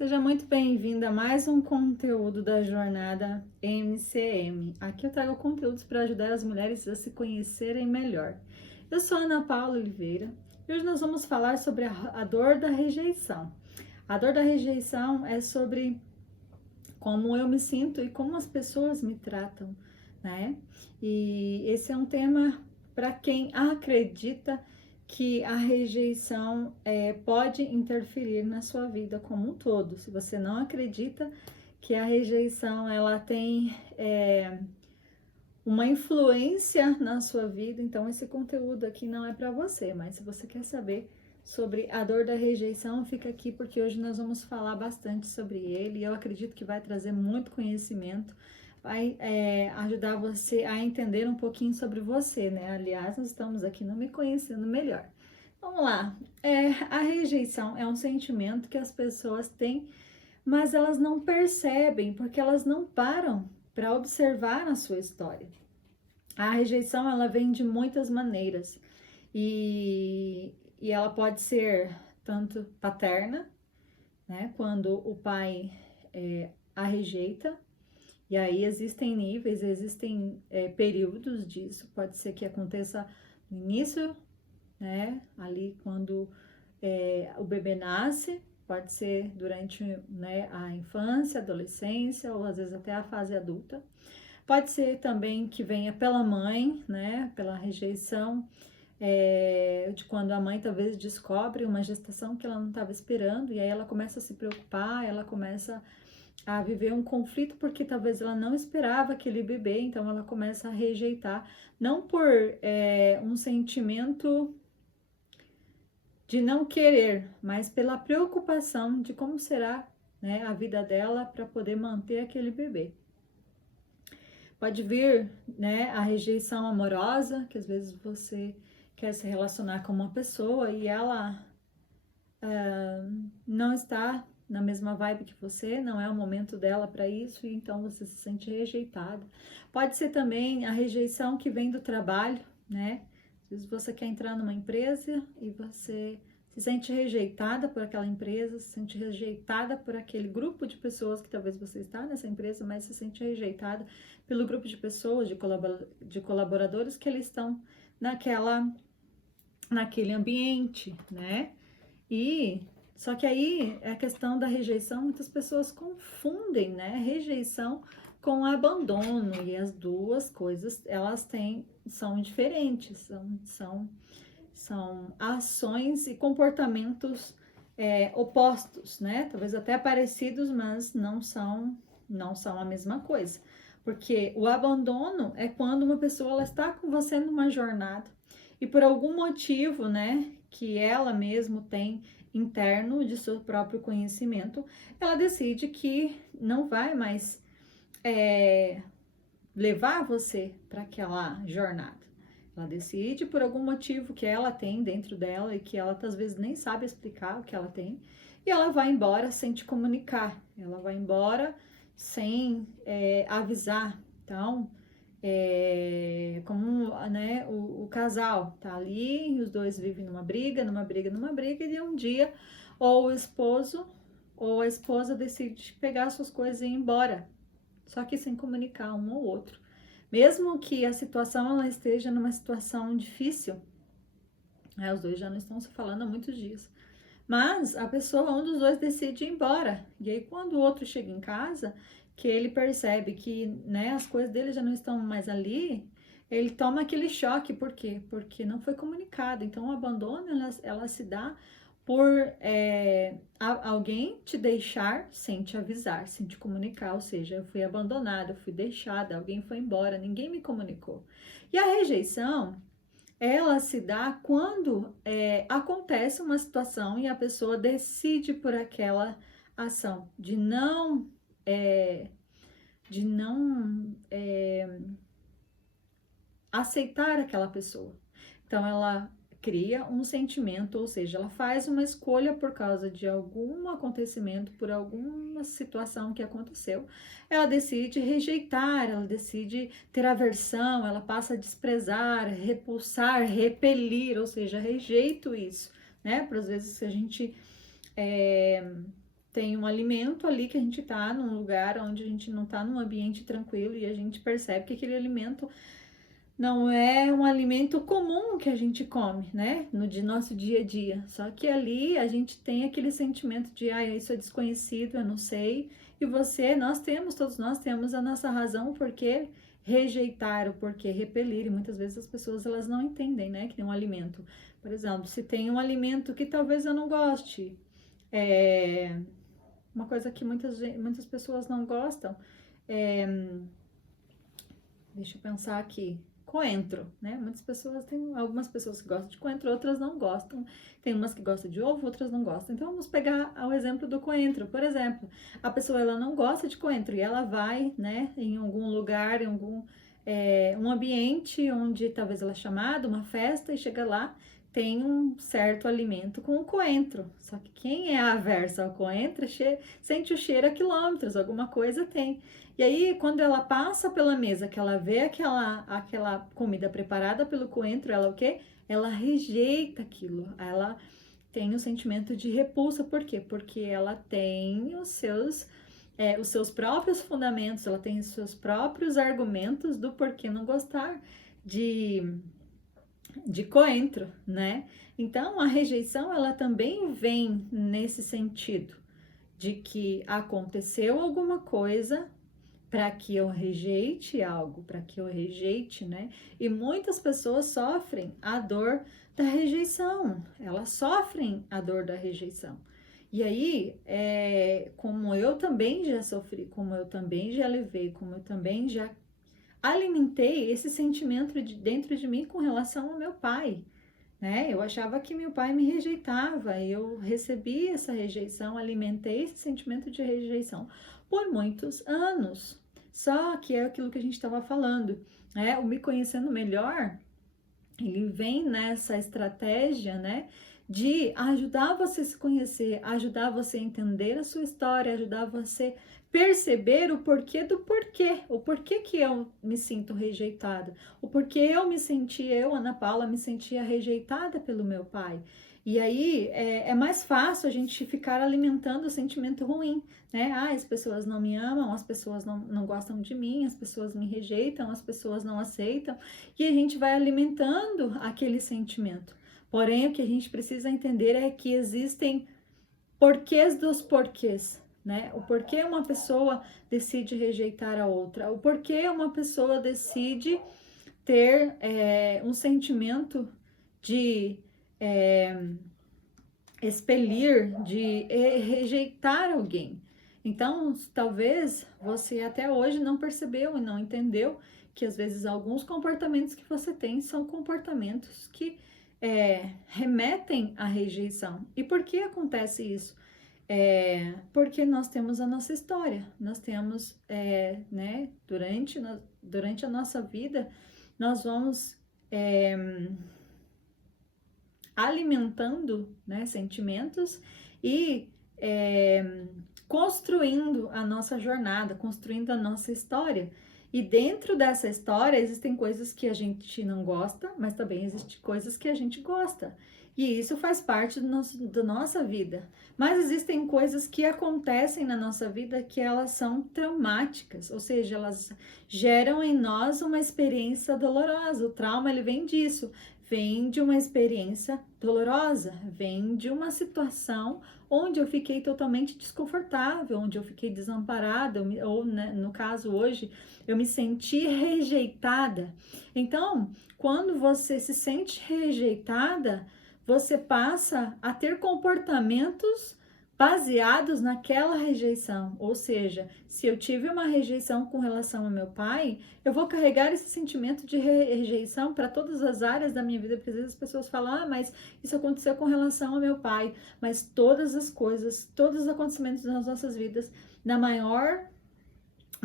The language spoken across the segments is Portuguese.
Seja muito bem-vinda a mais um conteúdo da jornada MCM. Aqui eu trago conteúdos para ajudar as mulheres a se conhecerem melhor. Eu sou Ana Paula Oliveira e hoje nós vamos falar sobre a dor da rejeição. A dor da rejeição é sobre como eu me sinto e como as pessoas me tratam, né? E esse é um tema para quem acredita que a rejeição pode interferir na sua vida como um todo. Se você não acredita que a rejeição ela tem uma influência na sua vida, então esse conteúdo aqui não é para você. Mas se você quer saber sobre a dor da rejeição, fica aqui porque hoje nós vamos falar bastante sobre ele e eu acredito que vai trazer muito conhecimento, vai ajudar você a entender um pouquinho sobre você, né? Aliás, nós estamos aqui no Me Conhecendo Melhor. Vamos lá. A rejeição é um sentimento que as pessoas têm, mas elas não percebem porque elas não param para observar a sua história. A rejeição ela vem de muitas maneiras e ela pode ser tanto paterna, né? Quando o pai a rejeita. E aí existem níveis, existem períodos disso. Pode ser que aconteça no início, né? Ali quando o bebê nasce, pode ser durante, né, a infância, adolescência ou às vezes até a fase adulta. Pode ser também que venha pela mãe, né? Pela rejeição de quando a mãe talvez descobre uma gestação que ela não estava esperando e aí ela começa a se preocupar, ela começa a viver um conflito porque talvez ela não esperava aquele bebê, então ela começa a rejeitar, não por um sentimento de não querer, mas pela preocupação de como será, né, a vida dela para poder manter aquele bebê. Pode vir, né, a rejeição amorosa, que às vezes você quer se relacionar com uma pessoa e ela não está na mesma vibe que você, não é o momento dela para isso, e então você se sente rejeitada. Pode ser também a rejeição que vem do trabalho, né? Às vezes você quer entrar numa empresa e você se sente rejeitada por aquela empresa, se sente rejeitada por aquele grupo de pessoas que talvez você está nessa empresa, mas se sente rejeitada pelo grupo de pessoas, de colaboradores que eles estão naquele ambiente, né? E só que aí a questão da rejeição, muitas pessoas confundem, né? Rejeição com abandono, e as duas coisas elas são diferentes, são ações e comportamentos opostos, né? Talvez até parecidos, mas não são a mesma coisa. Porque o abandono é quando uma pessoa ela está com você numa jornada e por algum motivo, né, que ela mesmo tem interno de seu próprio conhecimento, ela decide que não vai mais levar você para aquela jornada. Ela decide por algum motivo que ela tem dentro dela e que ela às vezes nem sabe explicar o que ela tem, e ela vai embora sem te comunicar, ela vai embora sem avisar. Então, como, né, o casal tá ali e os dois vivem numa briga, e um dia ou o esposo ou a esposa decide pegar suas coisas e ir embora, só que sem comunicar um ao outro. Mesmo que a situação ela esteja numa situação difícil, né, os dois já não estão se falando há muitos dias, mas a pessoa, um dos dois decide ir embora. E aí quando o outro chega em casa, que ele percebe que, né, as coisas dele já não estão mais ali, ele toma aquele choque. Por quê? Porque não foi comunicado. Então o abandono ela se dá por alguém te deixar sem te avisar, sem te comunicar. Ou seja, eu fui abandonada, eu fui deixada, alguém foi embora, ninguém me comunicou. E a rejeição ela se dá quando acontece uma situação e a pessoa decide por aquela ação, de não aceitar aquela pessoa. Então, ela cria um sentimento, ou seja, ela faz uma escolha por causa de algum acontecimento, por alguma situação que aconteceu. Ela decide rejeitar, ela decide ter aversão, ela passa a desprezar, repulsar, repelir, ou seja, rejeito isso, né? Por às vezes que a gente tem um alimento ali que a gente tá num lugar onde a gente não tá num ambiente tranquilo e a gente percebe que aquele alimento não é um alimento comum que a gente come, né? No de nosso dia a dia. Só que ali a gente tem aquele sentimento de, isso é desconhecido, eu não sei. E todos nós temos a nossa razão por que rejeitar, o porquê repelir. E muitas vezes as pessoas elas não entendem, né? Que tem um alimento. Por exemplo, se tem um alimento que talvez eu não goste, uma coisa que muitas pessoas não gostam, é, deixa eu pensar aqui. Coentro, né? Algumas pessoas que gostam de coentro, outras não gostam. Tem umas que gostam de ovo, outras não gostam. Então vamos pegar o exemplo do coentro. Por exemplo, a pessoa ela não gosta de coentro e ela vai, né, em algum lugar, um ambiente onde talvez ela é chamada, uma festa, e chega lá, tem um certo alimento com coentro. Só que quem é averso ao coentro sente o cheiro a quilômetros, alguma coisa tem. E aí, quando ela passa pela mesa, que ela vê aquela comida preparada pelo coentro, ela o quê? Ela rejeita aquilo. Ela tem um sentimento de repulsa. Por quê? Porque ela tem os seus próprios fundamentos, ela tem os seus próprios argumentos do porquê não gostar de coentro, né? Então, a rejeição, ela também vem nesse sentido de que aconteceu alguma coisa para que eu rejeite algo, para que eu rejeite, né? E muitas pessoas sofrem a dor da rejeição, elas sofrem a dor da rejeição. E aí, como eu também já sofri, como eu também já levei, como eu também já alimentei esse sentimento dentro de mim com relação ao meu pai, né? Eu achava que meu pai me rejeitava, eu recebi essa rejeição, alimentei esse sentimento de rejeição por muitos anos. Só que é aquilo que a gente estava falando, né? O me conhecendo melhor, ele vem nessa estratégia, né? De ajudar você a se conhecer, ajudar você a entender a sua história, ajudar você a perceber o porquê do porquê, o porquê que eu me sinto rejeitada, o porquê eu, Ana Paula, me sentia rejeitada pelo meu pai. E aí é mais fácil a gente ficar alimentando o sentimento ruim, né? As pessoas não me amam, as pessoas não gostam de mim, as pessoas me rejeitam, as pessoas não aceitam, e a gente vai alimentando aquele sentimento. Porém, o que a gente precisa entender é que existem porquês dos porquês, né? O porquê uma pessoa decide rejeitar a outra, o porquê uma pessoa decide ter um sentimento de expelir, de rejeitar alguém. Então, talvez você até hoje não percebeu e não entendeu que às vezes alguns comportamentos que você tem são comportamentos que remetem à rejeição. E por que acontece isso? Porque nós temos a nossa história, nós temos, né, durante a nossa vida, nós vamos alimentando, né, sentimentos e construindo a nossa jornada, construindo a nossa história. E dentro dessa história existem coisas que a gente não gosta, mas também existem coisas que a gente gosta. E isso faz parte da nossa vida. Mas existem coisas que acontecem na nossa vida que elas são traumáticas, ou seja, elas geram em nós uma experiência dolorosa. O trauma, ele vem disso, vem de uma experiência dolorosa, vem de uma situação onde eu fiquei totalmente desconfortável, onde eu fiquei desamparada, ou né, no caso hoje, eu me senti rejeitada. Então, quando você se sente rejeitada, você passa a ter comportamentos baseados naquela rejeição. Ou seja, se eu tive uma rejeição com relação ao meu pai, eu vou carregar esse sentimento de rejeição para todas as áreas da minha vida, porque às vezes as pessoas falam, mas isso aconteceu com relação ao meu pai. Mas todas as coisas, todos os acontecimentos das nossas vidas, na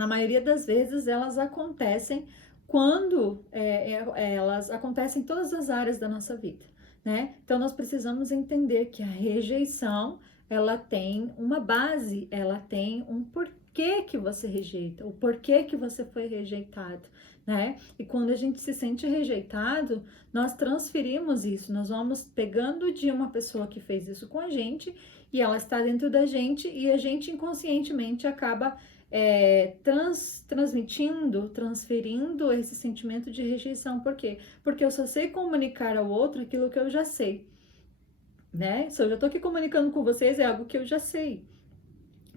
maioria das vezes, elas acontecem quando elas acontecem em todas as áreas da nossa vida, né? Então, nós precisamos entender que a rejeição, ela tem uma base, ela tem um porquê que você rejeita, o porquê que você foi rejeitado, né? E quando a gente se sente rejeitado, nós transferimos isso, nós vamos pegando de uma pessoa que fez isso com a gente e ela está dentro da gente e a gente inconscientemente acaba transferindo esse sentimento de rejeição. Por quê? Porque eu só sei comunicar ao outro aquilo que eu já sei, né? Se eu já tô aqui comunicando com vocês, é algo que eu já sei,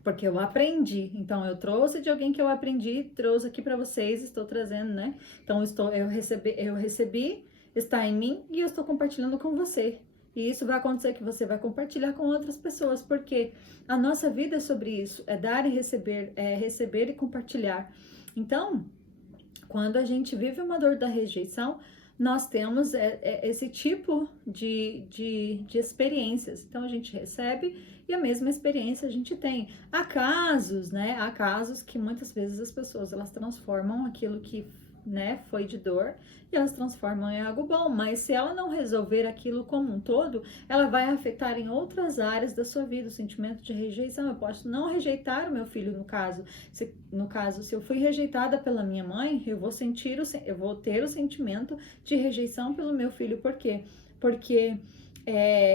porque eu aprendi. Então, eu trouxe de alguém que eu aprendi, trouxe aqui para vocês, estou trazendo, né? Então, eu recebi, está em mim e eu estou compartilhando com você. E isso vai acontecer que você vai compartilhar com outras pessoas, porque a nossa vida é sobre isso, é dar e receber, é receber e compartilhar. Então, quando a gente vive uma dor da rejeição, nós temos esse tipo de experiências. Então, a gente recebe e a mesma experiência a gente tem. Há casos, né? Há casos que muitas vezes as pessoas, elas transformam aquilo que, né, foi de dor e elas transformam em algo bom, mas se ela não resolver aquilo como um todo, ela vai afetar em outras áreas da sua vida, o sentimento de rejeição. Eu posso não rejeitar o meu filho, no caso, se eu fui rejeitada pela minha mãe, eu vou ter o sentimento de rejeição pelo meu filho. Por quê? Porque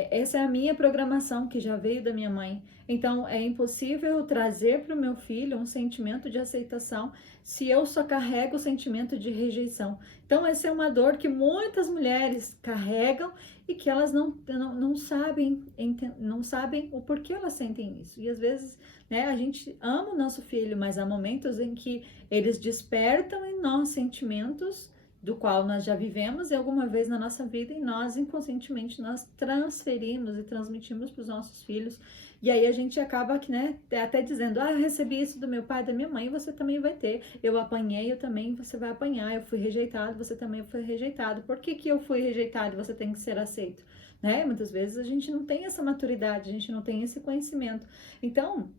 essa é a minha programação que já veio da minha mãe. Então, é impossível trazer para o meu filho um sentimento de aceitação se eu só carrego o sentimento de rejeição. Então, essa é uma dor que muitas mulheres carregam e que elas não sabem o porquê elas sentem isso. E às vezes, né, a gente ama o nosso filho, mas há momentos em que eles despertam em nós sentimentos do qual nós já vivemos e alguma vez na nossa vida e nós inconscientemente nós transferimos e transmitimos para os nossos filhos. E aí a gente acaba que, né, até dizendo, eu recebi isso do meu pai, da minha mãe, você também vai ter. Eu apanhei, eu também, você vai apanhar. Eu fui rejeitado, você também foi rejeitado. Por que que eu fui rejeitado e você tem que ser aceito? Né? Muitas vezes a gente não tem essa maturidade, a gente não tem esse conhecimento. Então,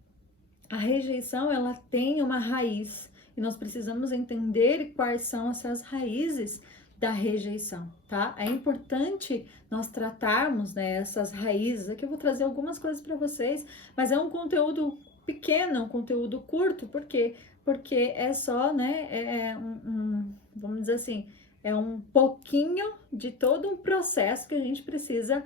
a rejeição, ela tem uma raiz e nós precisamos entender quais são essas raízes da rejeição, tá? É importante nós tratarmos, né, essas raízes. Aqui eu vou trazer algumas coisas para vocês, mas é um conteúdo pequeno, um conteúdo curto, por quê? Porque é só, né, vamos dizer assim, é um pouquinho de todo um processo que a gente precisa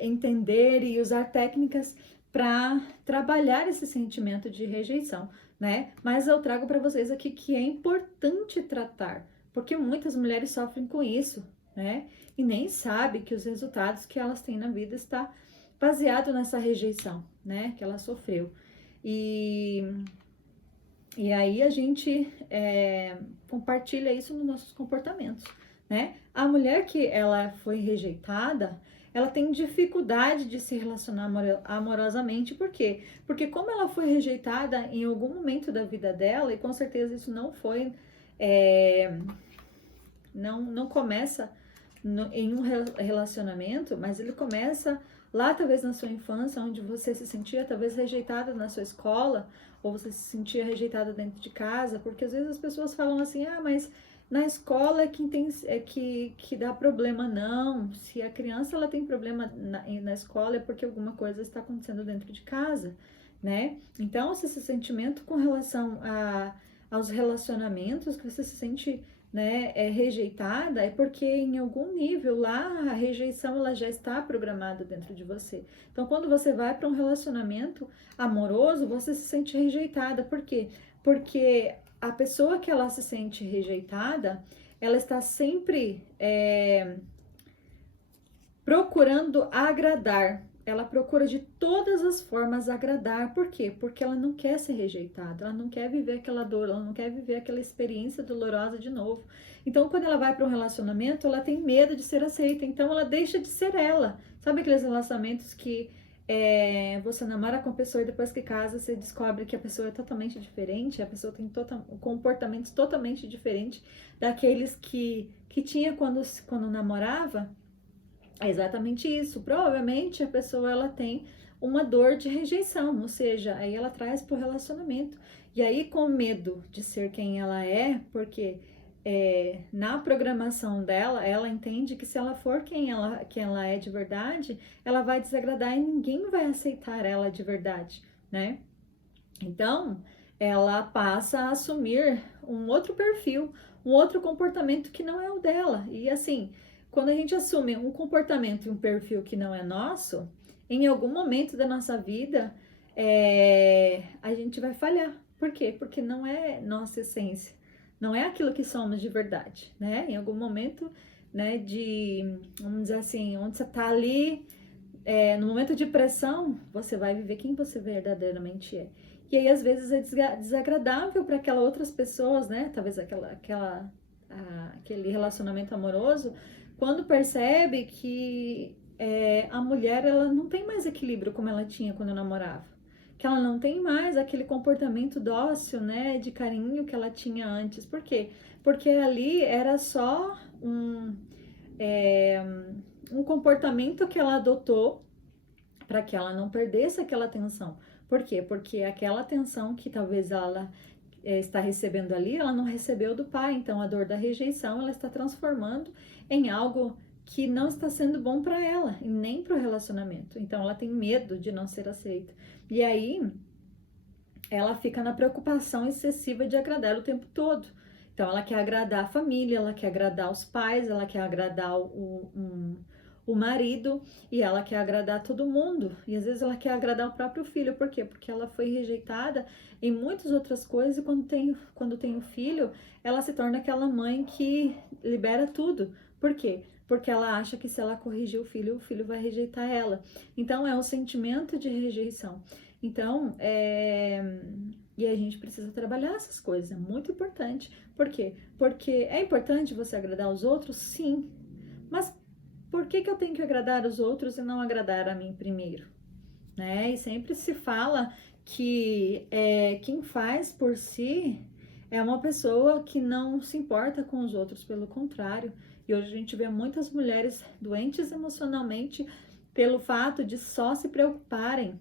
entender e usar técnicas para trabalhar esse sentimento de rejeição, né? Mas eu trago para vocês aqui que é importante tratar, porque muitas mulheres sofrem com isso, né? E nem sabem que os resultados que elas têm na vida está baseado nessa rejeição, né? Que ela sofreu. E aí a gente compartilha isso nos nossos comportamentos, né? A mulher que ela foi rejeitada, ela tem dificuldade de se relacionar amorosamente. Por quê? Porque como ela foi rejeitada em algum momento da vida dela, e com certeza isso não foi, não começa em um relacionamento, mas ele começa lá talvez na sua infância, onde você se sentia talvez rejeitada na sua escola, ou você se sentia rejeitada dentro de casa, porque às vezes as pessoas falam assim, mas na escola que dá problema. Não, se a criança ela tem problema na escola é porque alguma coisa está acontecendo dentro de casa, né? Então, se esse sentimento com relação aos relacionamentos, que você se sente, né, rejeitada, é porque em algum nível lá a rejeição ela já está programada dentro de você. Então, quando você vai para um relacionamento amoroso, você se sente rejeitada. Por quê? Porque a pessoa que ela se sente rejeitada, ela está sempre procurando agradar. Ela procura de todas as formas agradar. Por quê? Porque ela não quer ser rejeitada, ela não quer viver aquela dor, ela não quer viver aquela experiência dolorosa de novo. Então, quando ela vai para um relacionamento, ela tem medo de ser aceita, então ela deixa de ser ela. Sabe aqueles relacionamentos que você namora com a pessoa e depois que casa, você descobre que a pessoa é totalmente diferente, a pessoa tem comportamentos totalmente diferentes daqueles que tinha quando namorava? É exatamente isso. Provavelmente a pessoa ela tem uma dor de rejeição, ou seja, aí ela traz para o relacionamento. E aí, com medo de ser quem ela é, porque na programação dela, ela entende que se ela for quem ela é de verdade, ela vai desagradar e ninguém vai aceitar ela de verdade, né? Então, ela passa a assumir um outro perfil, um outro comportamento que não é o dela. E assim, quando a gente assume um comportamento e um perfil que não é nosso, em algum momento da nossa vida, a gente vai falhar. Por quê? Porque não é nossa essência, não é aquilo que somos de verdade, né? Em algum momento, né, vamos dizer assim, onde você tá ali, no momento de pressão, você vai viver quem você verdadeiramente é. E aí, às vezes, é desagradável para aquelas outras pessoas, né? Talvez aquele relacionamento amoroso, quando percebe que a mulher ela não tem mais equilíbrio como ela tinha quando namorava. Que ela não tem mais aquele comportamento dócil, né? De carinho que ela tinha antes. Por quê? Porque ali era só um comportamento que ela adotou para que ela não perdesse aquela atenção. Por quê? Porque aquela atenção que talvez ela está recebendo ali, ela não recebeu do pai. Então a dor da rejeição ela está transformando em algo que não está sendo bom para ela e nem para o relacionamento. Então ela tem medo de não ser aceita. E aí ela fica na preocupação excessiva de agradar o tempo todo. Então ela quer agradar a família, ela quer agradar os pais, ela quer agradar o marido e ela quer agradar todo mundo. E às vezes ela quer agradar o próprio filho. Por quê? Porque ela foi rejeitada em muitas outras coisas e quando tem o filho, ela se torna aquela mãe que libera tudo. Por quê? Porque ela acha que se ela corrigir o filho vai rejeitar ela. Então é um sentimento de rejeição. Então, e a gente precisa trabalhar essas coisas, é muito importante. Por quê? Porque é importante você agradar os outros, sim. Mas por que eu tenho que agradar os outros e não agradar a mim primeiro? Né? E sempre se fala que quem faz por si é uma pessoa que não se importa com os outros, pelo contrário. E hoje a gente vê muitas mulheres doentes emocionalmente pelo fato de só se preocuparem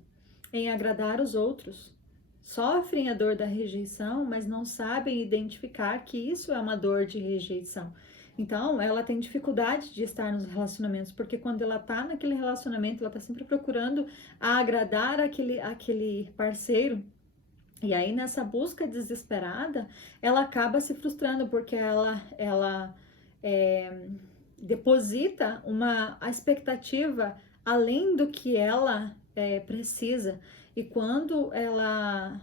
em agradar os outros. Sofrem a dor da rejeição, mas não sabem identificar que isso é uma dor de rejeição. Então, ela tem dificuldade de estar nos relacionamentos, porque quando ela tá naquele relacionamento, ela tá sempre procurando agradar aquele parceiro. E aí, nessa busca desesperada, ela acaba se frustrando, porque ela deposita a expectativa além do que ela precisa. E quando ela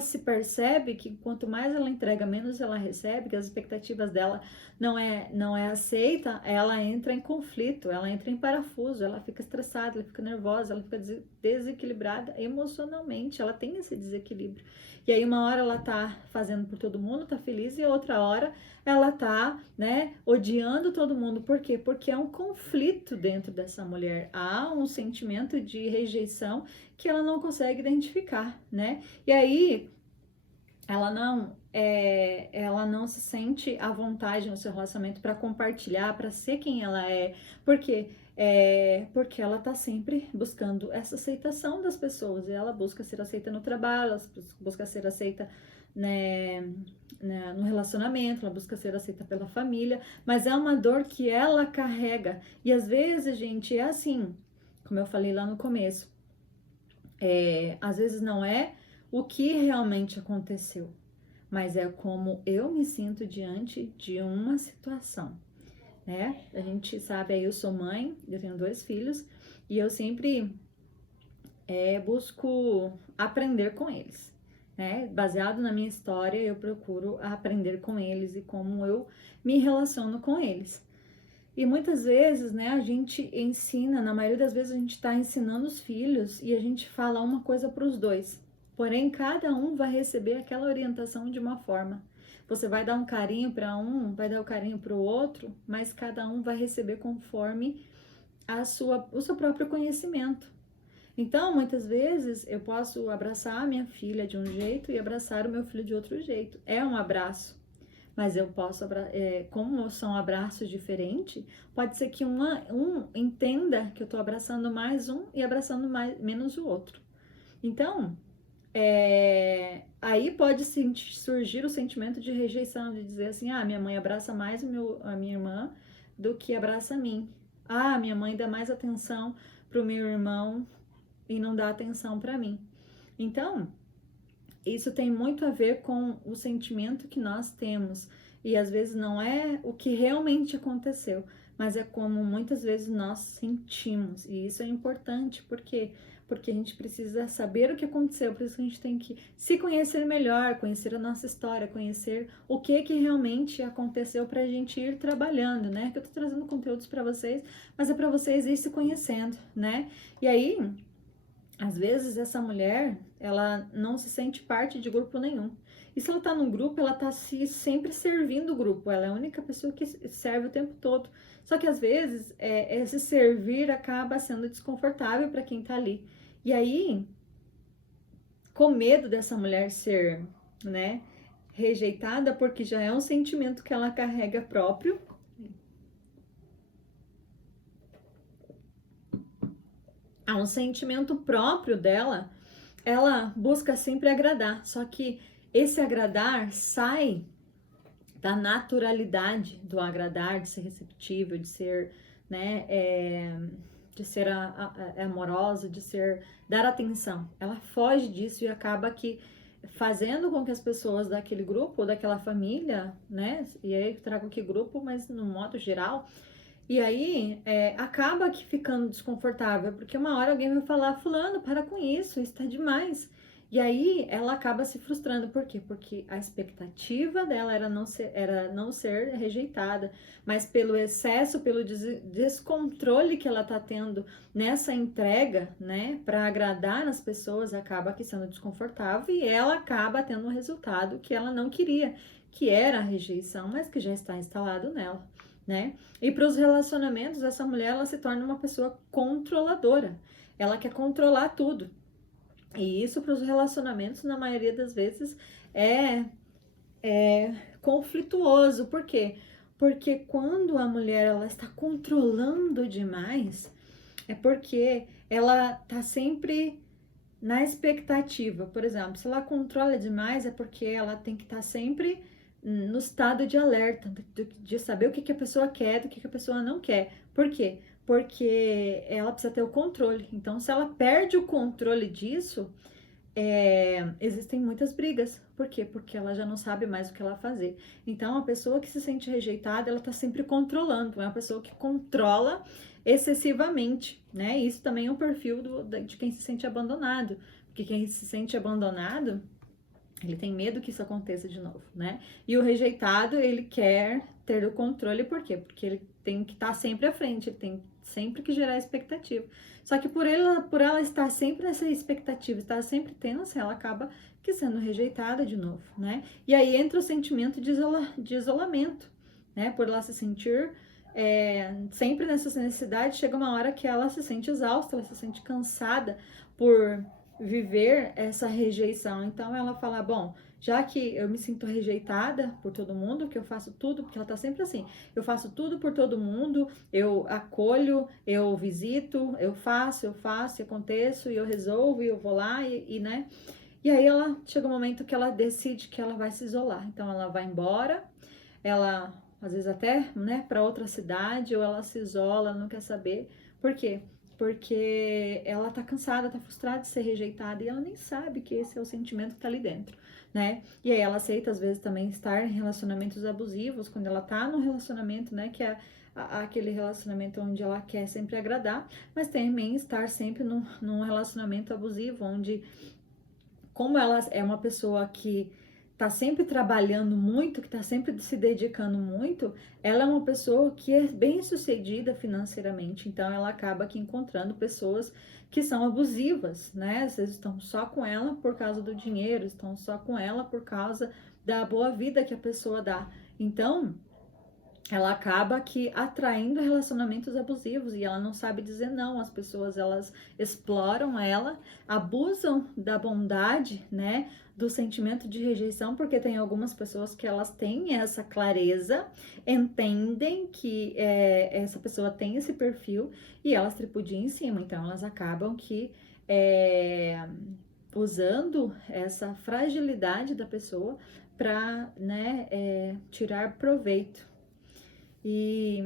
se percebe que quanto mais ela entrega, menos ela recebe, que as expectativas dela não é aceita, ela entra em conflito, ela entra em parafuso, ela fica estressada, ela fica nervosa, ela fica desequilibrada emocionalmente, ela tem esse desequilíbrio. E aí uma hora ela tá fazendo por todo mundo, tá feliz, e outra hora ela tá, né, odiando todo mundo. Por quê? Porque é um conflito dentro dessa mulher. Há um sentimento de rejeição que ela não consegue identificar, né? E aí ela não se sente à vontade no seu relacionamento para compartilhar, para ser quem ela é. Por quê? Porque ela tá sempre buscando essa aceitação das pessoas. E ela busca ser aceita no trabalho, ela busca ser aceita, né, no relacionamento, ela busca ser aceita pela família, mas é uma dor que ela carrega. E às vezes, gente, é assim, como eu falei lá no começo, às vezes não é o que realmente aconteceu, mas é como eu me sinto diante de uma situação, né? A gente sabe, aí eu sou mãe, eu tenho 2 filhos, e eu sempre busco aprender com eles, né? Baseado na minha história, eu procuro aprender com eles e como eu me relaciono com eles. E muitas vezes, né, a gente ensina, na maioria das vezes a gente está ensinando os filhos e a gente fala uma coisa para os dois. Porém, cada um vai receber aquela orientação de uma forma. Você vai dar um carinho para um, vai dar o carinho para o outro, mas cada um vai receber conforme o seu próprio conhecimento. Então, muitas vezes eu posso abraçar a minha filha de um jeito e abraçar o meu filho de outro jeito. É um abraço. Mas eu posso, como são abraços diferentes, pode ser que um entenda que eu tô abraçando mais um e abraçando menos o outro. Então, aí pode surgir o sentimento de rejeição, de dizer assim, minha mãe abraça mais a minha irmã do que abraça a mim. Minha mãe dá mais atenção pro meu irmão e não dá atenção para mim. Então, isso tem muito a ver com o sentimento que nós temos e às vezes não é o que realmente aconteceu, mas é como muitas vezes nós sentimos. E isso é importante, porque a gente precisa saber o que aconteceu, por isso que a gente tem que se conhecer melhor, conhecer a nossa história, conhecer o que realmente aconteceu para a gente ir trabalhando, né? Que eu tô trazendo conteúdos para vocês, mas é para vocês ir se conhecendo, né? E aí, às vezes essa mulher, ela não se sente parte de grupo nenhum. E se ela tá num grupo, ela tá sempre servindo o grupo. Ela é a única pessoa que serve o tempo todo. Só que às vezes esse servir acaba sendo desconfortável para quem tá ali. E aí, com medo dessa mulher ser, né, rejeitada, porque já é um sentimento que ela carrega próprio, é um sentimento próprio dela, ela busca sempre agradar. Só que esse agradar sai da naturalidade do agradar, de ser receptível, de ser, né, de ser amorosa, de ser dar atenção. Ela foge disso e acaba que fazendo com que as pessoas daquele grupo, ou daquela família, né, e aí eu trago aqui grupo, mas no modo geral, e aí acaba que ficando desconfortável, porque uma hora alguém vai falar, fulano, para com isso tá demais. E aí ela acaba se frustrando, por quê? Porque a expectativa dela era não ser rejeitada, mas pelo excesso, pelo descontrole que ela tá tendo nessa entrega, né, para agradar as pessoas, acaba que sendo desconfortável e ela acaba tendo um resultado que ela não queria, que era a rejeição, mas que já está instalado nela, né? E para os relacionamentos, essa mulher ela se torna uma pessoa controladora. Ela quer controlar tudo. E isso para os relacionamentos, na maioria das vezes, é conflituoso. Por quê? Porque quando a mulher ela está controlando demais, é porque ela está sempre na expectativa. Por exemplo, se ela controla demais, é porque ela tem que estar sempre no estado de alerta, de saber o que a pessoa quer, do que a pessoa não quer. Por quê? Porque ela precisa ter o controle. Então, se ela perde o controle disso, existem muitas brigas. Por quê? Porque ela já não sabe mais o que ela fazer. Então, a pessoa que se sente rejeitada, ela está sempre controlando. É uma pessoa que controla excessivamente, né? Isso também é um perfil de quem se sente abandonado. Porque quem se sente abandonado, ele tem medo que isso aconteça de novo, né? E o rejeitado, ele quer ter o controle, por quê? Porque ele tem que estar sempre à frente, ele tem sempre que gerar expectativa. Só que por ela estar sempre nessa expectativa, estar sempre tensa, ela acaba que sendo rejeitada de novo, né? E aí entra o sentimento de isolamento, né? Por ela se sentir sempre nessa necessidade, chega uma hora que ela se sente exausta, ela se sente cansada por viver essa rejeição. Então ela fala, bom, já que eu me sinto rejeitada por todo mundo, que eu faço tudo, porque ela tá sempre assim, eu faço tudo por todo mundo, eu acolho, eu visito, eu faço, e aconteço, e eu resolvo, e eu vou lá, né? E aí ela chega um momento que ela decide que ela vai se isolar. Então ela vai embora, ela às vezes até, né, para outra cidade, ou ela se isola, não quer saber. Por quê? Porque ela tá cansada, tá frustrada de ser rejeitada e ela nem sabe que esse é o sentimento que tá ali dentro, né? E aí ela aceita às vezes também estar em relacionamentos abusivos, quando ela tá num relacionamento, né, que é aquele relacionamento onde ela quer sempre agradar, mas também estar sempre num relacionamento abusivo, onde, como ela é uma pessoa que tá sempre trabalhando muito, que tá sempre se dedicando muito, ela é uma pessoa que é bem sucedida financeiramente, então ela acaba aqui encontrando pessoas que são abusivas, né? Às vezes estão só com ela por causa do dinheiro, estão só com ela por causa da boa vida que a pessoa dá. Então, ela acaba que atraindo relacionamentos abusivos e ela não sabe dizer não. As pessoas, elas exploram ela, abusam da bondade, né, do sentimento de rejeição, porque tem algumas pessoas que elas têm essa clareza, entendem que essa pessoa tem esse perfil e elas tripudiam em cima, então elas acabam que usando essa fragilidade da pessoa para, né, tirar proveito. E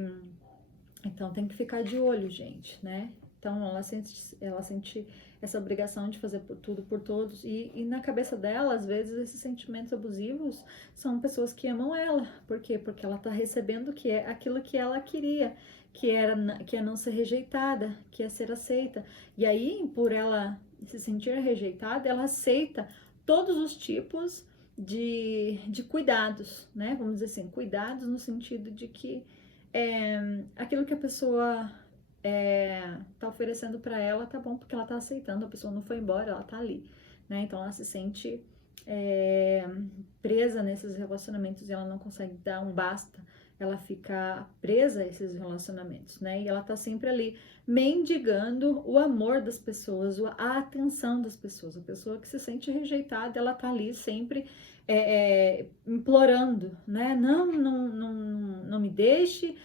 então tem que ficar de olho, gente, né? Então ela sente essa obrigação de fazer tudo por todos. E na cabeça dela, às vezes, esses sentimentos abusivos são pessoas que amam ela. Por quê? Porque ela tá recebendo que é aquilo que ela queria, que é não ser rejeitada, que é ser aceita. E aí, por ela se sentir rejeitada, ela aceita todos os tipos de cuidados, né? Vamos dizer assim, cuidados no sentido de que aquilo que a pessoa tá oferecendo para ela tá bom, porque ela tá aceitando, a pessoa não foi embora, ela tá ali, né? Então ela se sente presa nesses relacionamentos e ela não consegue dar um basta, ela fica presa a esses relacionamentos, né? E ela tá sempre ali mendigando o amor das pessoas, a atenção das pessoas. A pessoa que se sente rejeitada, ela tá ali sempre implorando, né? Não me deixe,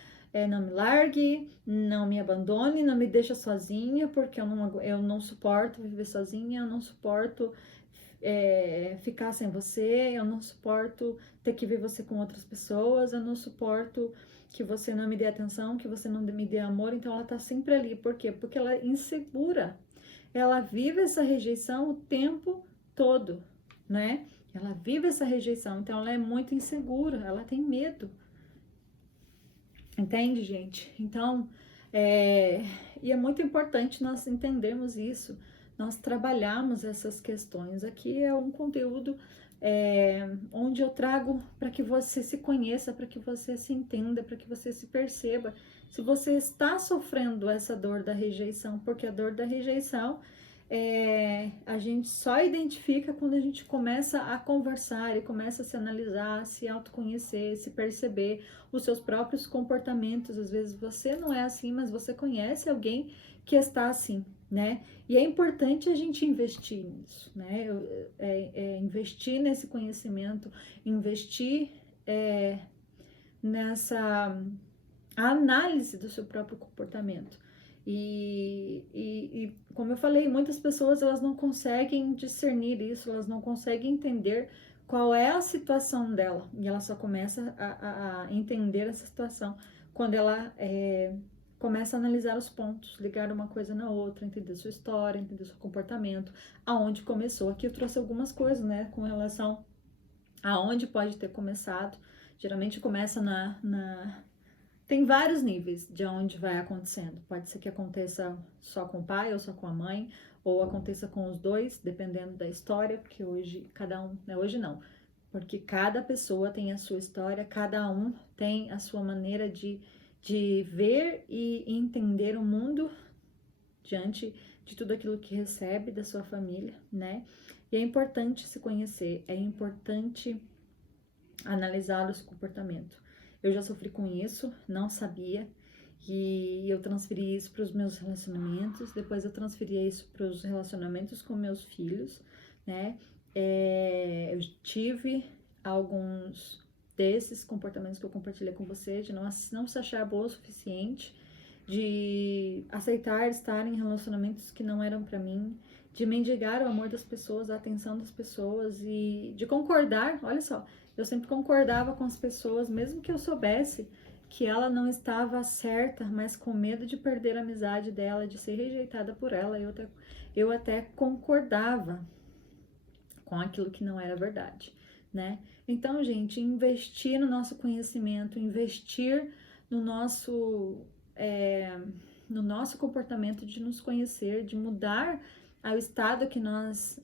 não me largue, não me abandone, não me deixa sozinha, porque eu não suporto viver sozinha, eu não suporto ficar sem você, eu não suporto ter que ver você com outras pessoas, eu não suporto que você não me dê atenção, que você não me dê amor. Então ela tá sempre ali. Por quê? Porque ela é insegura. Ela vive essa rejeição o tempo todo, né? Ela vive essa rejeição, então ela é muito insegura, ela tem medo. Entende, gente? Então, e é muito importante nós entendermos isso, nós trabalharmos essas questões. Aqui é um conteúdo onde eu trago para que você se conheça, para que você se entenda, para que você se perceba. Se você está sofrendo essa dor da rejeição, porque a dor da rejeição a gente só identifica quando a gente começa a conversar e começa a se analisar, se autoconhecer, se perceber os seus próprios comportamentos. Às vezes você não é assim, mas você conhece alguém que está assim, né? E é importante a gente investir nisso, né? Investir nesse conhecimento, investir nessa análise do seu próprio comportamento. E como eu falei, muitas pessoas elas não conseguem discernir isso, elas não conseguem entender qual é a situação dela. E ela só começa a entender essa situação quando ela começa a analisar os pontos, ligar uma coisa na outra, entender sua história, entender seu comportamento, aonde começou. Aqui eu trouxe algumas coisas, né, com relação aonde pode ter começado. Geralmente começa tem vários níveis de onde vai acontecendo. Pode ser que aconteça só com o pai ou só com a mãe, ou aconteça com os dois, dependendo da história, porque hoje cada um, né, hoje não, porque cada pessoa tem a sua história, cada um tem a sua maneira de ver e entender o mundo diante de tudo aquilo que recebe da sua família, né? E é importante se conhecer, é importante analisar o seu comportamento. Eu já sofri com isso, não sabia, e eu transferi isso para os meus relacionamentos, depois eu transferi isso para os relacionamentos com meus filhos, né? Eu tive alguns desses comportamentos que eu compartilhei com você, de não se achar boa o suficiente, de aceitar estar em relacionamentos que não eram para mim, de mendigar o amor das pessoas, a atenção das pessoas e de concordar, olha só, eu sempre concordava com as pessoas, mesmo que eu soubesse que ela não estava certa, mas com medo de perder a amizade dela, de ser rejeitada por ela, eu até concordava com aquilo que não era verdade, né? Então, gente, investir no nosso conhecimento, investir no nosso comportamento de nos conhecer, de mudar ao estado que nós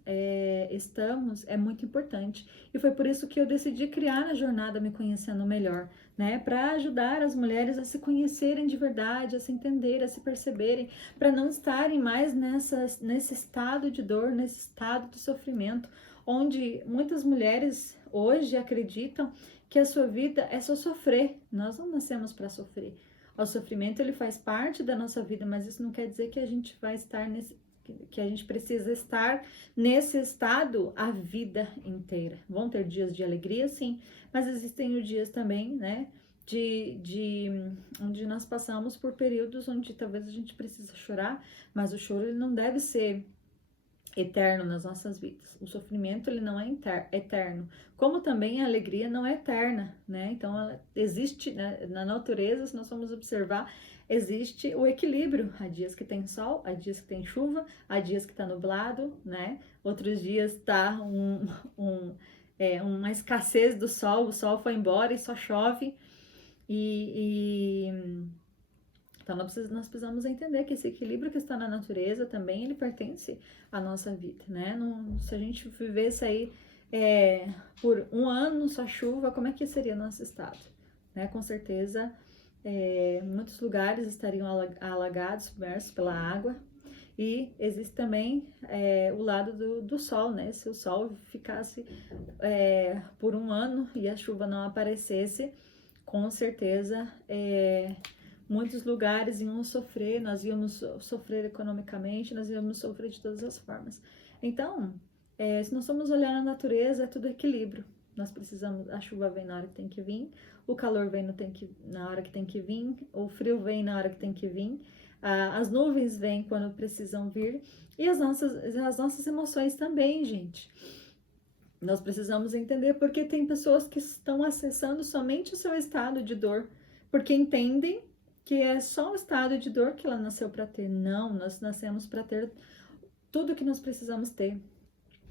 estamos, é muito importante. E foi por isso que eu decidi criar a jornada Me Conhecendo Melhor, né? Para ajudar as mulheres a se conhecerem de verdade, a se entenderem, a se perceberem, para não estarem mais nesse estado de dor, nesse estado de sofrimento, onde muitas mulheres hoje acreditam que a sua vida é só sofrer. Nós não nascemos para sofrer. O sofrimento ele faz parte da nossa vida, mas isso não quer dizer que a gente vai estar que a gente precisa estar nesse estado a vida inteira. Vão ter dias de alegria, sim, mas existem os dias também, né, onde nós passamos por períodos onde talvez a gente precisa chorar, mas o choro ele não deve ser eterno nas nossas vidas. O sofrimento ele não é eterno, como também a alegria não é eterna, né? Então ela existe, né? Na natureza, se nós formos observar, existe o equilíbrio. Há dias que tem sol, há dias que tem chuva, há dias que tá nublado, né? Outros dias tá uma escassez do sol, o sol foi embora e só chove. Então, nós precisamos entender que esse equilíbrio que está na natureza também, ele pertence à nossa vida, né? Se a gente vivesse aí por um ano só chuva, como é que seria nosso estado? Né? Com certeza, muitos lugares estariam alagados, submersos pela água. E existe também o lado do sol, né? Se o sol ficasse por um ano e a chuva não aparecesse, com certeza muitos lugares iam sofrer, nós íamos sofrer economicamente, nós íamos sofrer de todas as formas. Então, se nós formos olhar na natureza, é tudo equilíbrio. Nós precisamos, a chuva vem na hora que tem que vir, o calor vem na hora que tem que vir, o frio vem na hora que tem que vir, as nuvens vêm quando precisam vir, e as nossas emoções também, gente. Nós precisamos entender porque tem pessoas que estão acessando somente o seu estado de dor, porque entendem que é só o estado de dor que ela nasceu para ter. Não, nós nascemos para ter tudo que nós precisamos ter.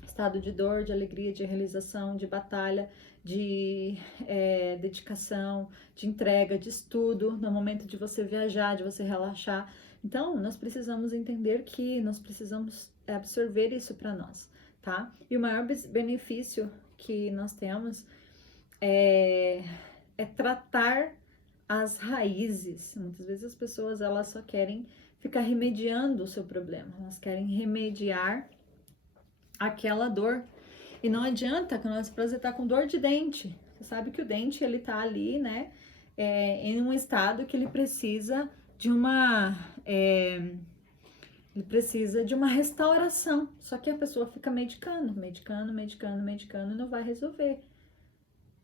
Estado de dor, de alegria, de realização, de batalha, de dedicação, de entrega, de estudo, no momento de você viajar, de você relaxar. Então, nós precisamos entender que nós precisamos absorver isso para nós, tá? E o maior benefício que nós temos é tratar as raízes. Muitas vezes as pessoas, elas só querem ficar remediando o seu problema, elas querem remediar aquela dor. E não adianta que você tá com dor de dente. Você sabe que o dente, ele tá ali, né, em um estado que ele precisa de uma restauração. Só que a pessoa fica medicando e não vai resolver.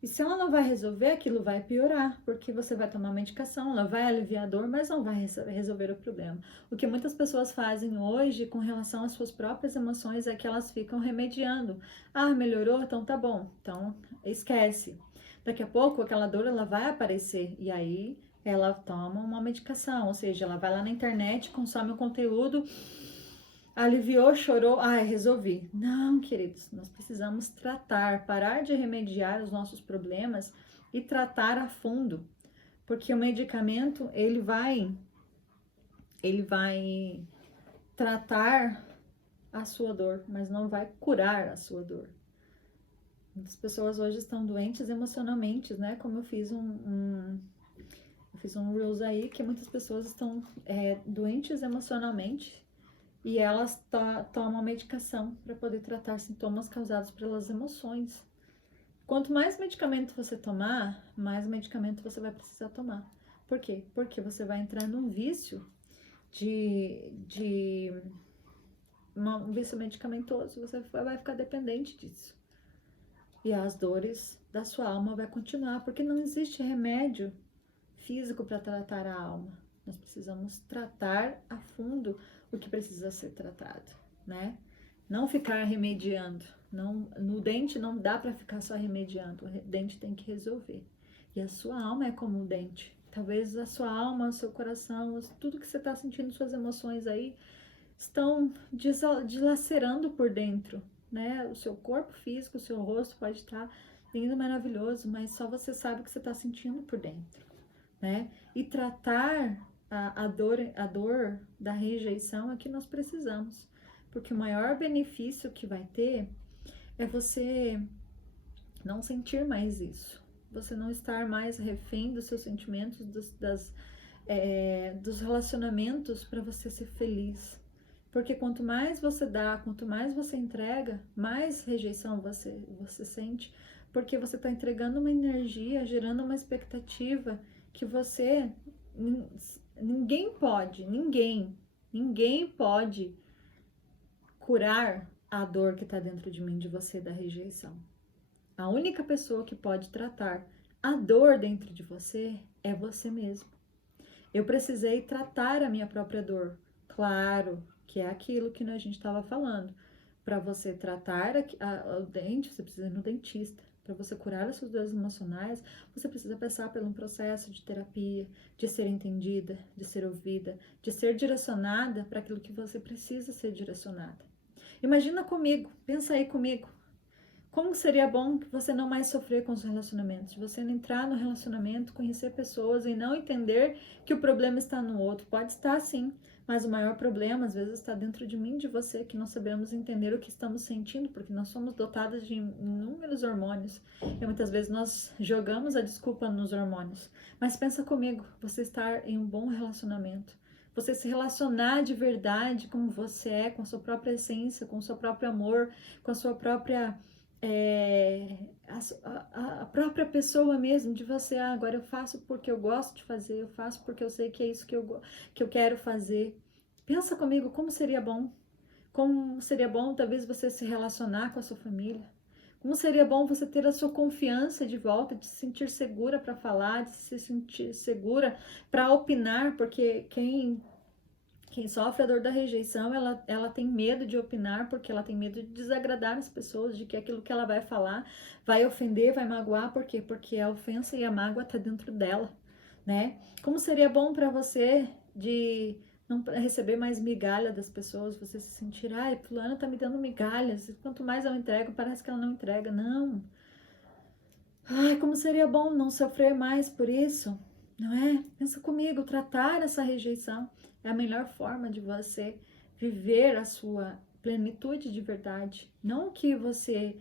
E se ela não vai resolver, aquilo vai piorar, porque você vai tomar medicação, ela vai aliviar a dor, mas não vai resolver o problema. O que muitas pessoas fazem hoje com relação às suas próprias emoções é que elas ficam remediando. Ah, melhorou? Então tá bom. Então esquece. Daqui a pouco aquela dor ela vai aparecer e aí ela toma uma medicação, ou seja, ela vai lá na internet, consome o conteúdo, aliviou, chorou, resolvi. Não, queridos, nós precisamos tratar, parar de remediar os nossos problemas e tratar a fundo, porque o medicamento, ele vai tratar a sua dor, mas não vai curar a sua dor. Muitas pessoas hoje estão doentes emocionalmente, né? Como eu fiz um Reels aí, que muitas pessoas estão doentes emocionalmente, e elas tomam medicação para poder tratar sintomas causados pelas emoções. Quanto mais medicamento você tomar, mais medicamento você vai precisar tomar. Por quê? Porque você vai entrar num vício um vício medicamentoso, você vai ficar dependente disso. E as dores da sua alma vai continuar, porque não existe remédio físico para tratar a alma. Nós precisamos tratar a fundo o que precisa ser tratado, né? Não ficar remediando. Não, no dente não dá para ficar só remediando. O dente tem que resolver. E a sua alma é como um dente. Talvez a sua alma, o seu coração, tudo que você está sentindo, suas emoções aí, estão dilacerando por dentro, né? O seu corpo físico, o seu rosto pode estar lindo, maravilhoso, mas só você sabe o que você está sentindo por dentro, né? E tratar a dor da rejeição é que nós precisamos, porque o maior benefício que vai ter é você não sentir mais isso, você não estar mais refém dos seus sentimentos, dos relacionamentos, para você ser feliz. Porque quanto mais você dá, quanto mais você entrega, mais rejeição você sente, porque você está entregando uma energia, gerando uma expectativa que ninguém pode curar a dor que está dentro de mim, de você, da rejeição. A única pessoa que pode tratar a dor dentro de você é você mesmo. Eu precisei tratar a minha própria dor. Claro que é aquilo que a gente estava falando. Para você tratar o dente, você precisa ir no dentista. Para você curar as suas dores emocionais, você precisa passar por um processo de terapia, de ser entendida, de ser ouvida, de ser direcionada para aquilo que você precisa ser direcionada. Imagina comigo, pensa aí comigo. Como seria bom que você não mais sofrer com os relacionamentos, você não entrar no relacionamento, conhecer pessoas e não entender que o problema está no outro. Pode estar sim, mas o maior problema às vezes está dentro de mim, de você, que não sabemos entender o que estamos sentindo, porque nós somos dotadas de inúmeros hormônios e muitas vezes nós jogamos a desculpa nos hormônios. Mas pensa comigo, você estar em um bom relacionamento, você se relacionar de verdade com você é, com a sua própria essência, com o seu próprio amor, com a sua própria a própria pessoa mesmo, de você, agora eu faço porque eu gosto de fazer, eu faço porque eu sei que é isso que eu quero fazer. Pensa comigo, como seria bom talvez você se relacionar com a sua família, como seria bom você ter a sua confiança de volta, de se sentir segura para falar, de se sentir segura para opinar, porque quem sofre a dor da rejeição, ela tem medo de opinar, porque ela tem medo de desagradar as pessoas, de que aquilo que ela vai falar vai ofender, vai magoar, por quê? Porque a ofensa e a mágoa tá dentro dela, né? Como seria bom para você de não receber mais migalha das pessoas, você se sentir, ai, fulana tá me dando migalhas, quanto mais eu entrego, parece que ela não entrega. Não. Ai, como seria bom não sofrer mais por isso, não é? Pensa comigo, tratar essa rejeição é a melhor forma de você viver a sua plenitude de verdade. Não o que você,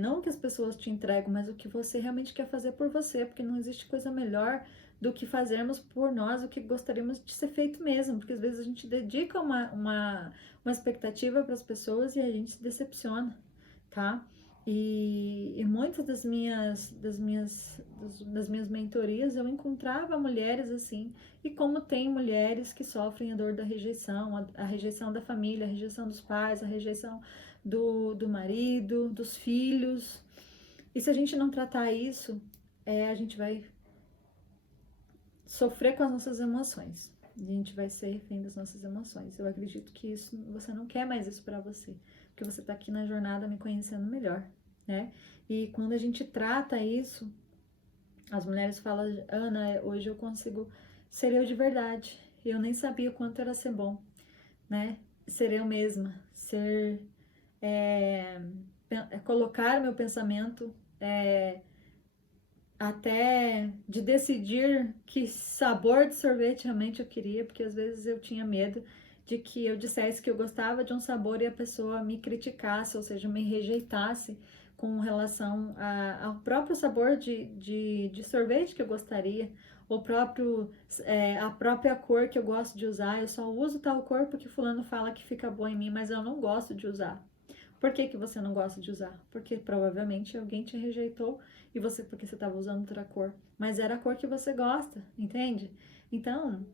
não o que as pessoas te entregam, mas o que você realmente quer fazer por você, porque não existe coisa melhor do que fazermos por nós o que gostaríamos de ser feito mesmo, porque às vezes a gente dedica uma expectativa para as pessoas e a gente se decepciona, tá? E muitas das minhas mentorias eu encontrava mulheres assim, e como tem mulheres que sofrem a dor da rejeição, a rejeição da família, a rejeição dos pais, a rejeição do marido, dos filhos. E se a gente não tratar isso, a gente vai sofrer com as nossas emoções. A gente vai ser refém das nossas emoções. Eu acredito que isso, você não quer mais isso para você, porque você tá aqui na jornada me conhecendo melhor, né? E quando a gente trata isso, as mulheres falam, Ana, hoje eu consigo ser eu de verdade. Eu nem sabia o quanto era ser bom, né? Ser eu mesma, colocar meu pensamento, até de decidir que sabor de sorvete realmente eu queria, porque às vezes eu tinha medo de que eu dissesse que eu gostava de um sabor e a pessoa me criticasse, ou seja, me rejeitasse com relação ao próprio sabor de sorvete que eu gostaria, a própria cor que eu gosto de usar. Eu só uso tal cor porque fulano fala que fica boa em mim, mas eu não gosto de usar. Por que que você não gosta de usar? Porque provavelmente alguém te rejeitou e porque você estava usando outra cor. Mas era a cor que você gosta, entende? Então,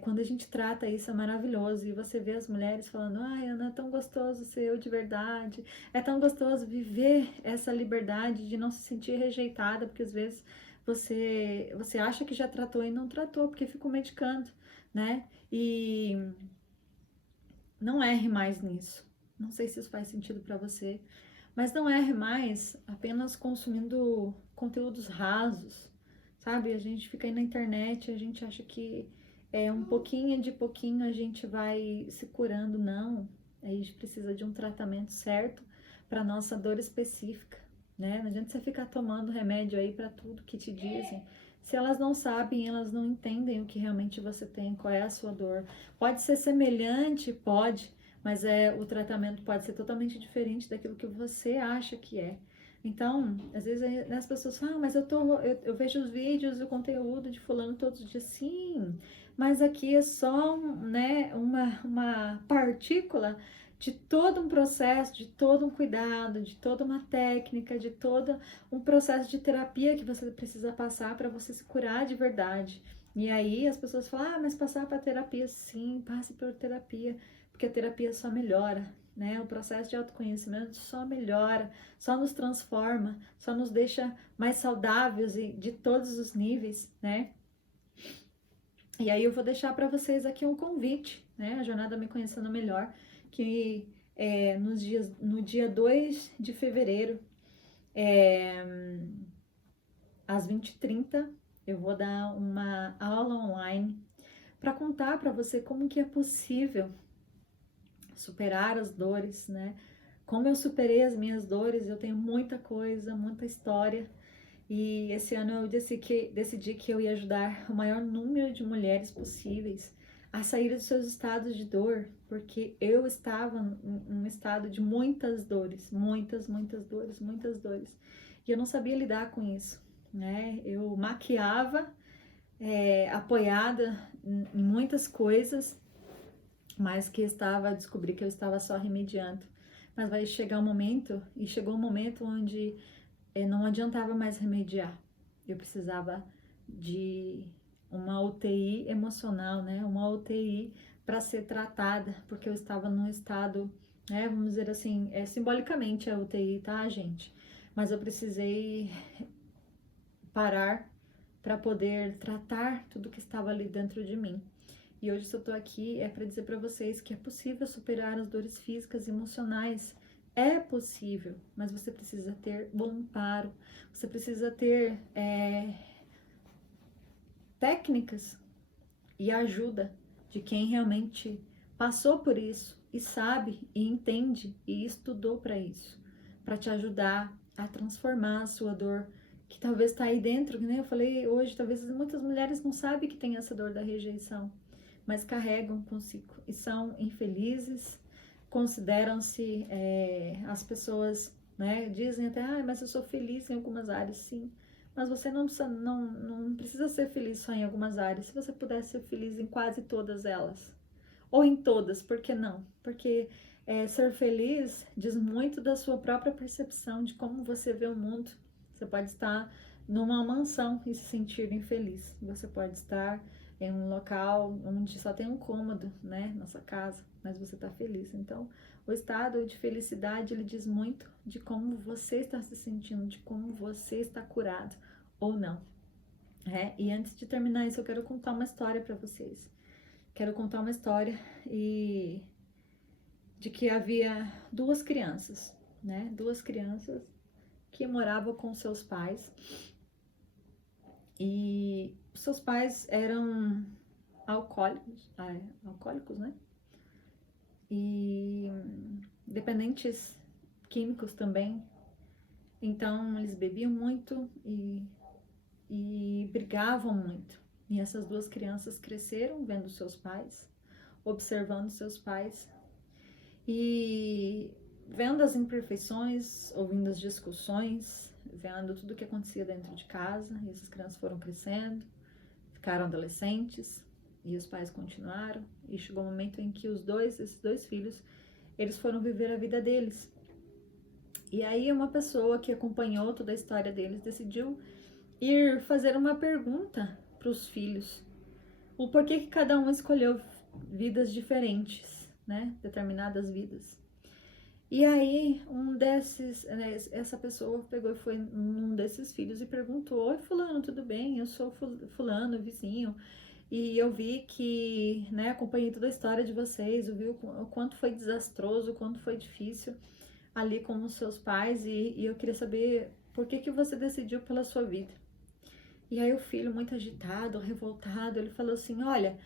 quando a gente trata isso é maravilhoso. E você vê as mulheres falando, ai, Ana, é tão gostoso ser eu de verdade. É tão gostoso viver essa liberdade de não se sentir rejeitada, porque às vezes você acha que já tratou e não tratou, porque ficou medicando, né? E não erre mais nisso. Não sei se isso faz sentido para você, mas não erre mais apenas consumindo conteúdos rasos, sabe? A gente fica aí na internet, a gente acha que um pouquinho de pouquinho a gente vai se curando. Não, a gente precisa de um tratamento certo para nossa dor específica, né? Não adianta você ficar tomando remédio aí para tudo que te dizem. Se elas não sabem, elas não entendem o que realmente você tem, qual é a sua dor. Pode ser semelhante, pode, mas o tratamento pode ser totalmente diferente daquilo que você acha que é. Então, às vezes as pessoas falam, mas eu vejo os vídeos e o conteúdo de fulano todos os dias. Sim, mas aqui é só, né, uma partícula de todo um processo, de todo um cuidado, de toda uma técnica, de todo um processo de terapia que você precisa passar para você se curar de verdade. E aí as pessoas falam, mas passar para terapia, sim, passe por terapia, porque a terapia só melhora, né? O processo de autoconhecimento só melhora, só nos transforma, só nos deixa mais saudáveis e de todos os níveis, né? E aí eu vou deixar para vocês aqui um convite, né? A Jornada Me Conhecendo Melhor, que no dia 2 de fevereiro, às 20h30, eu vou dar uma aula online para contar para você como que é possível superar as dores, né? como eu superei as minhas dores. Eu tenho muita coisa, muita história. E esse ano eu decidi que eu ia ajudar o maior número de mulheres possíveis a sair dos seus estados de dor, porque eu estava num estado de muitas dores, muitas dores, muitas dores. E eu não sabia lidar com isso, né? Eu maquiava, apoiada em muitas coisas, mas descobri que eu estava só remediando. Mas vai chegar um momento, e chegou um momento onde não adiantava mais remediar. Eu precisava de uma UTI emocional, né? Uma UTI para ser tratada, porque eu estava num estado, né? Vamos dizer assim, simbolicamente a UTI, tá, gente? Mas eu precisei parar para poder tratar tudo que estava ali dentro de mim. E hoje, se eu tô aqui, é para dizer para vocês que é possível superar as dores físicas e emocionais. É possível, mas você precisa ter bom amparo, você precisa ter técnicas e ajuda de quem realmente passou por isso e sabe e entende e estudou para te ajudar a transformar a sua dor, que talvez está aí dentro, que nem eu falei hoje, talvez muitas mulheres não sabem que tem essa dor da rejeição, mas carregam consigo e são infelizes, consideram-se, as pessoas, né, dizem até, mas eu sou feliz em algumas áreas, sim, mas você não precisa ser feliz só em algumas áreas, se você puder ser feliz em quase todas elas, ou em todas, por que não? Porque ser feliz diz muito da sua própria percepção, de como você vê o mundo. Você pode estar numa mansão e se sentir infeliz, você pode estar em um local onde só tem um cômodo, né, na sua casa, mas você está feliz. Então, o estado de felicidade, ele diz muito de como você está se sentindo, de como você está curado ou não. E antes de terminar isso, eu quero contar uma história para vocês. Quero contar uma história de que havia duas crianças, né, duas crianças que moravam com seus pais. E seus pais eram alcoólicos, né? E dependentes químicos também. Então, eles bebiam muito e brigavam muito. E essas duas crianças cresceram vendo seus pais, observando seus pais e vendo as imperfeições, ouvindo as discussões, vendo tudo o que acontecia dentro de casa. E essas crianças foram crescendo, ficaram adolescentes e os pais continuaram. E chegou um momento em que esses dois filhos, eles foram viver a vida deles. E aí uma pessoa que acompanhou toda a história deles decidiu ir fazer uma pergunta para os filhos. O porquê que cada um escolheu vidas diferentes, né? Determinadas vidas. E aí, essa pessoa pegou e foi um desses filhos e perguntou: oi, fulano, tudo bem? Eu sou fulano, vizinho, e eu vi que, né, acompanhei toda a história de vocês, eu vi o quanto foi desastroso, o quanto foi difícil ali com os seus pais, e eu queria saber por que você decidiu pela sua vida. E aí o filho, muito agitado, revoltado, ele falou assim: olha,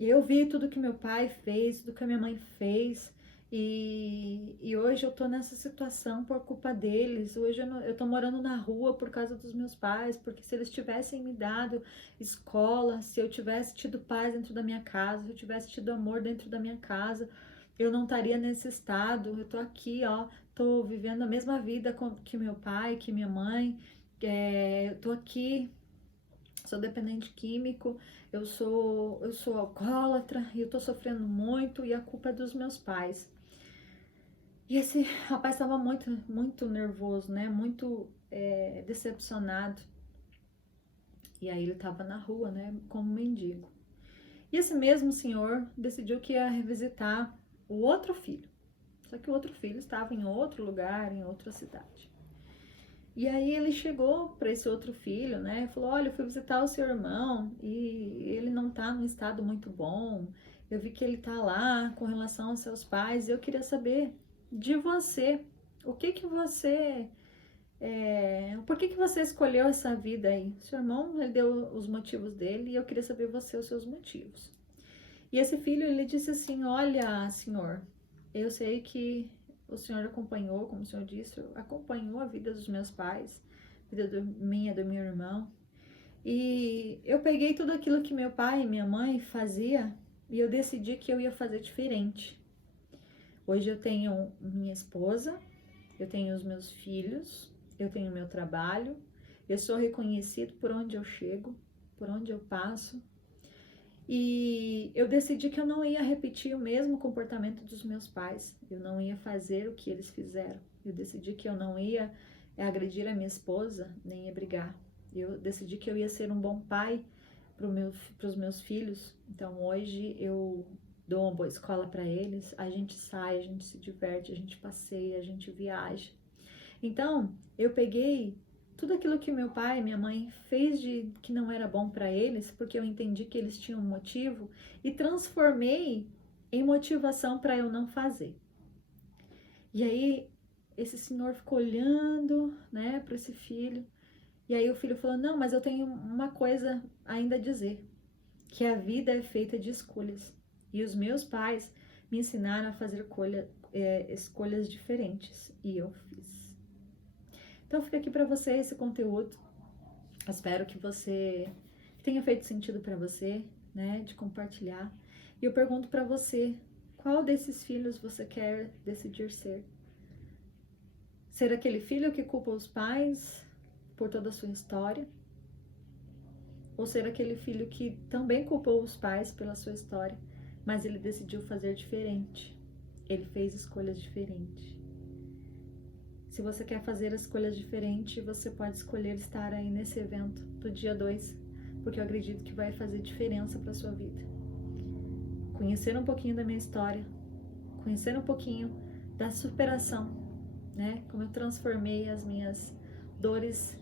eu vi tudo que meu pai fez, tudo que a minha mãe fez, e hoje eu tô nessa situação por culpa deles. Hoje eu tô morando na rua por causa dos meus pais, porque se eles tivessem me dado escola, se eu tivesse tido paz dentro da minha casa, se eu tivesse tido amor dentro da minha casa, eu não estaria nesse estado. Eu tô aqui, ó, tô vivendo a mesma vida que meu pai, que minha mãe, eu tô aqui, sou dependente químico, eu sou alcoólatra e eu tô sofrendo muito e a culpa é dos meus pais. E esse rapaz estava muito nervoso, né? Muito decepcionado. E aí ele estava na rua, né? Como mendigo. E esse mesmo senhor decidiu que ia revisitar o outro filho. Só que o outro filho estava em outro lugar, em outra cidade. E aí ele chegou para esse outro filho, né? Falou: olha, eu fui visitar o seu irmão e ele não tá num estado muito bom. Eu vi que ele tá lá com relação aos seus pais. E eu queria saber de você, o que que você, por que que você escolheu essa vida aí? O seu irmão, ele deu os motivos dele e eu queria saber você os seus motivos. E esse filho, ele disse assim: olha, senhor, eu sei que o Senhor acompanhou, como o Senhor disse, acompanhou a vida dos meus pais, a vida do meu irmão. E eu peguei tudo aquilo que meu pai e minha mãe fazia e eu decidi que eu ia fazer diferente. Hoje eu tenho minha esposa, eu tenho os meus filhos, eu tenho meu trabalho, eu sou reconhecido por onde eu chego, por onde eu passo. E eu decidi que eu não ia repetir o mesmo comportamento dos meus pais, eu não ia fazer o que eles fizeram. Eu decidi que eu não ia agredir a minha esposa, nem ia brigar. Eu decidi que eu ia ser um bom pai para os meus filhos. Então hoje eu dou uma boa escola para eles, a gente sai, a gente se diverte, a gente passeia, a gente viaja. Então eu peguei tudo aquilo que meu pai e minha mãe fez de que não era bom para eles, porque eu entendi que eles tinham um motivo, e transformei em motivação para eu não fazer. E aí esse senhor ficou olhando, né, para esse filho. E aí o filho falou: não, mas eu tenho uma coisa ainda a dizer, que a vida é feita de escolhas. E os meus pais me ensinaram a fazer escolhas diferentes. E eu fiz. Então fica aqui para você esse conteúdo. Espero que tenha feito sentido para você, né, de compartilhar. E eu pergunto para você, qual desses filhos você quer decidir ser? Ser aquele filho que culpa os pais por toda a sua história? Ou ser aquele filho que também culpou os pais pela sua história, mas ele decidiu fazer diferente? Ele fez escolhas diferentes. Se você quer fazer escolhas diferentes, você pode escolher estar aí nesse evento do dia 2, porque eu acredito que vai fazer diferença para sua vida. Conhecer um pouquinho da minha história, conhecer um pouquinho da superação, né? Como eu transformei as minhas dores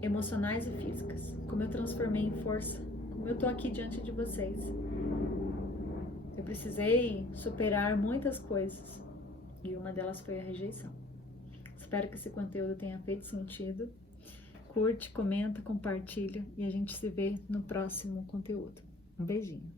emocionais e físicas, como eu transformei em força, como eu tô aqui diante de vocês. Eu precisei superar muitas coisas e uma delas foi a rejeição. Espero que esse conteúdo tenha feito sentido. Curte, comenta, compartilha e a gente se vê no próximo conteúdo. Um beijinho.